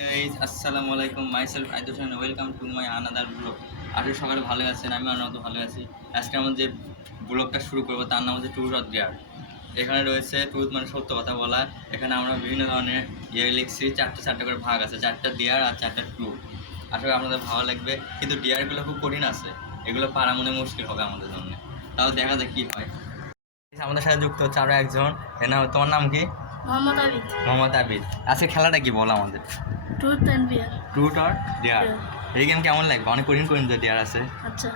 Guys আসসালামু আলাইকুম myself Aidul Hossain welcome to my another blog. আজকে সকালে ভালো আছেন, আমি অনেক ভালো আছি। আজকে আমরা যে ব্লগটা শুরু করবো তার নাম হচ্ছে ট্রুথ অর ডেয়ার। এখানে রয়েছে ট্রুথ মানে সত্য কথা বলা। এখানে আমরা বিভিন্ন ধরনের লিখছি, চারটে করে ভাগ আছে, 4টা ডেয়ার আর 4টা ট্রুথ। আসলে আপনাদের ভালো লাগবে, কিন্তু ডেয়ারগুলো খুব কঠিন আছে, এগুলো পারা মনে মুশকিল হবে আমাদের জন্য। তাও দেখা যাক কী হয়। আমাদের সাথে যুক্ত হচ্ছে আরও একজন, তোমার নাম কি? মোহাম্মদ আবিদ। মোহাম্মদ আবিদ। আজকে খেলাটা কি বলো আমাদের? Truth and dare. Truth or dare. এই গেম কেমন লাগবে? অনেক কঠিন কঠিন তো ডেয়ার আছে। আচ্ছা,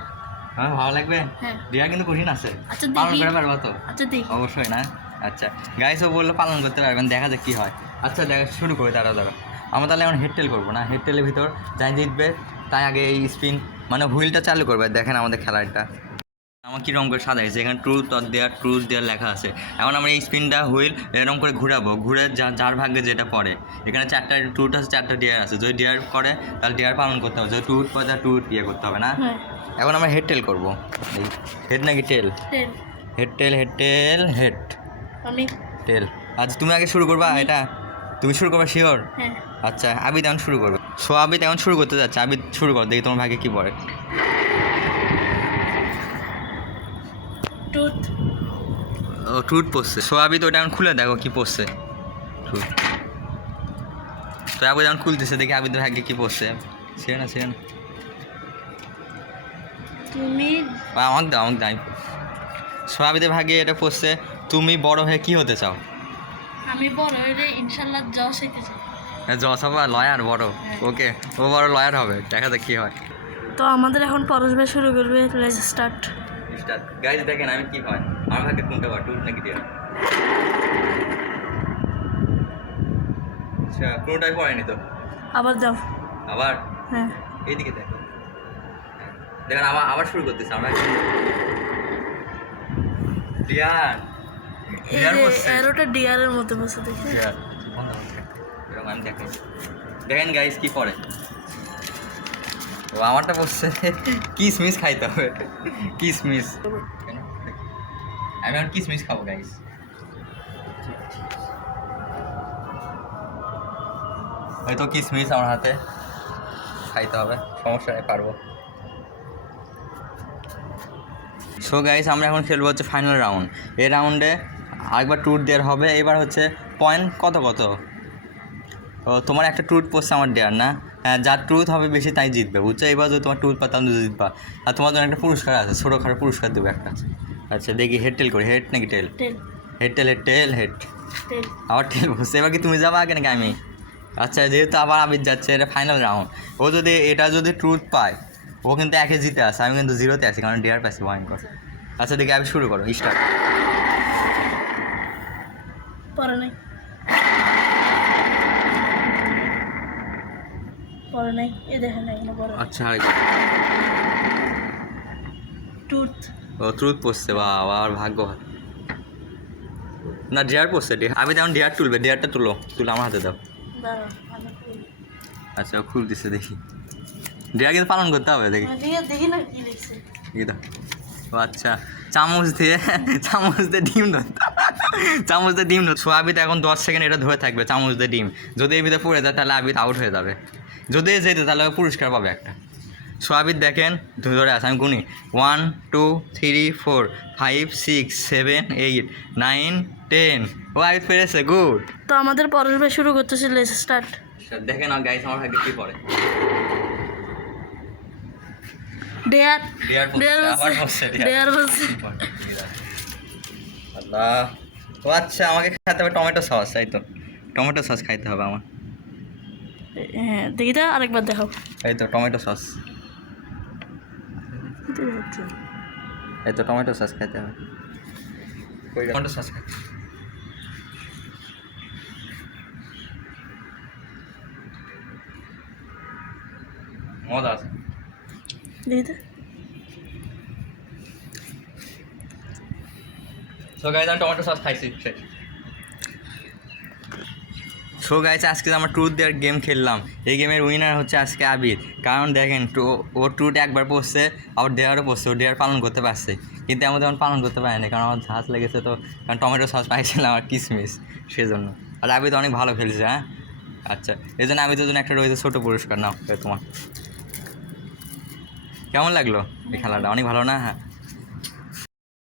হ্যাঁ ভালো লাগবে। হ্যাঁ, ডেয়ার কিন্তু কঠিন আছে। আচ্ছা পালন দেখি। করে পারবা তো? আচ্ছা দেখি। অবশ্যই না। আচ্ছা গাইসও বললো পালন করতে পারবেন, দেখা যাক কী হয়। আচ্ছা দেখা শুরু করে দাঁড়া। আমরা তাহলে এখন হেডটেল করবো না, হেডটেলের ভিতর যাই জিতবে তাই আগে এই স্পিন মানে হুইলটা চালু করবে। দেখেন আমাদের খেলাটা আমার কীরকম করে সাজাইছে, এখানে truth or dare, truth dare লেখা আছে। এখন আমরা এই স্পিনটা হুইল এরকম করে ঘুরাবো, ঘুরে যার ভাগ্যে যেটা পড়ে। এখানে 4টা ট্রুথ আছে, 4টা ডেয়ার আছে। যদি ডেয়ার করে তাহলে ডেয়ার পালন করতে হবে, যদি ট্রুথ করে তাহলে ট্রুথ করতে হবে না। এখন আমরা হেড টেল করবো। হেড নাকি টেল? হেড টেল, হেড টেল, হেড টেল। আচ্ছা তুমি আগে শুরু করবা, এটা তুমি শুরু করবা শিওর? আচ্ছা আবিদ এখন শুরু করবে। আবিদ এখন শুরু করতে যাচ্ছে। আবিদ শুরু কর, দেখি তোমার ভাগ্যে কী পড়ে। ট্রুথ। ও ট্রুথ পড়ছে। আবিদ ওটা এখন খুলে দেখো কী পড়ছে। ট্রুথ। তো আবিদ এখন খুলতেছে, দেখি আবিদের ভাগ্যে কী পড়ছে। সে না তুমি আমাকে দাও। আবিদের ভাগ্যে এটা পড়ছে, তুমি বড় হয়ে কী হতে চাও? আমি বড় হলে ইনশাআল্লাহ জজ হইতে চাই। জজ হবে, লয়ার বড়। ওকে, ও বড় লয়ার হবে, দেখা যাক কী হয়। তো আমাদের এখন পরশ ভাই শুরু করবে। Let's start. গাইজ দেখেন আমি কী হয়, আমার ভাগ্যে কোনটা বা ট্রুথ নাকি ডেয়ার। আচ্ছা কোনোটাই পড়েনি তো। আবার যাও। আবার হ্যাঁ, এইদিকে দেখো, দেখেন আবার শুরু করতেছে। আমরা ডিয়ার এই ডিয়ার যে পড়ছে। অ্যারোটা ডিয়ারের মতো বসে দেখি। ডিয়ার এরকম আমি দেখাই। দেখেন গাইজ কি পড়ে। ও আমারটা বসছে কিসমিস খাইতে হবে। কিসমিস। আমি এখন কিসমিস খাবো গাইজ। হয়তো কিসমিস আমার হাতে খাইতে হবে, সমস্যা নেই, পারবো। সো গাইস আমরা এখন খেলবো হচ্ছে ফাইনাল রাউন্ড। এই রাউন্ডে আরেকবার ট্রুথ ডেয়ার হবে। এবার হচ্ছে পয়েন্ট কত ও তোমার একটা ট্রুথ পড়ছে, আমার ডেয়ার না। হ্যাঁ, যার ট্রুথ হবে বেশি তাই জিতবে, বুঝছো? এবার যদি তোমার ট্রুথ পাতাম জিতবা। আর তোমার জন্য একটা পুরস্কার আছে, ছোটোখাটো পুরস্কার দেবো একটা। আচ্ছা দেখি হেড টেল করি। হেড নাকি টেল? হেড টেল, হেড টেল, হেড। আবার টেল বসছে। এবার কি তুমি যাবা আগে নাকি আমি? আচ্ছা যেহেতু আবার আবির যাচ্ছে, এটা ফাইনাল রাউন্ড। ও যদি এটা ট্রুথ পায়, ও কিন্তু একে জিতে আসে, আমি কিন্তু জিরোতে আছি, কারণ ডেয়ার পাইছি ভয়ঙ্কর। আচ্ছা দেখি আমি শুরু করো, স্টার্ট। পরে নাই এ দেখেন এখানে বড়। আচ্ছা আরেকবার। ট্রুথ। ও ট্রুথ পড়ছে, বা আবার ভাগ্য ভালো না। ডেয়ার পড়ছে। আমি যেমন ডেয়ার তুলবে, ডেয়ারটা তুলে আমার হাতে দাও। আচ্ছা ও খুলতেছে, দেখি। ডেয়ার কিন্তু পালন করতে হবে, দেখি। দেখি না কি লিখছে। ও আচ্ছা, চামচ দিয়ে ডিম ধরতে। চামচ দিয়ে ডিম ধর। আবিদ এখন 10 সেকেন্ড এটা ধরে থাকবে, চামচ দিয়ে ডিম। যদি এই ভিতরে পড়ে যায় তাহলে আবিদ আউট হয়ে যাবে। যদি যেতে তাহলে পুরস্কার পাবে একটা। আবিদ দেখেন ধরে আছে, আমি গুনি 1 2 3 4 5 6 7 8 9 10। ও আবিদ পেরেছে, গুড। তো আমাদের পরশ ভাই শুরু করতেছে। Let's start. দেখেন আর গাইস আমার ভাগ্যে কি পড়ে। ডেয়ার। ডেয়ার বলছে। আল্লাহ। ও আচ্ছা আমাকে খেতে হবে টমেটো সস, তাই তো? টমেটো সস খাইতে হবে আমার। হ্যাঁ দেখি তো, আরেকবার দেখাও। এই তো টমেটো সস, এই তো টমেটো সস খাইতে হবে। টমেটো সস খাই। মজা আছে। দেখি তো। সো গাইস আমি টমেটো সস খাইছি। সো গাইস আজকে আমরা ট্রুথ ডেয়ার গেম খেললাম। এই গেমের উইনার হচ্ছে আজকে আবিদ। কারণ দেখেন ও ট্রুথ একবার পড়ছে, আবার ডেয়ারও পড়ছে, ও ডেয়ার পালন করতে পারছে। কিন্তু এমন তেমন পালন করতে পারেনি, কারণ আমার ঝাঁজ লেগেছে তো, কারণ টমেটো সস পাইছিলাম আর কিসমিস, সেজন্য। আর আবিদ অনেক ভালো খেলছে। হ্যাঁ আচ্ছা এই জন্য আমি তোর জন্য একটা রয়েছে ছোটো পুরস্কার নাও এই তোমার। কেমন লাগলো এই খেলাটা? অনেক ভালো না? হ্যাঁ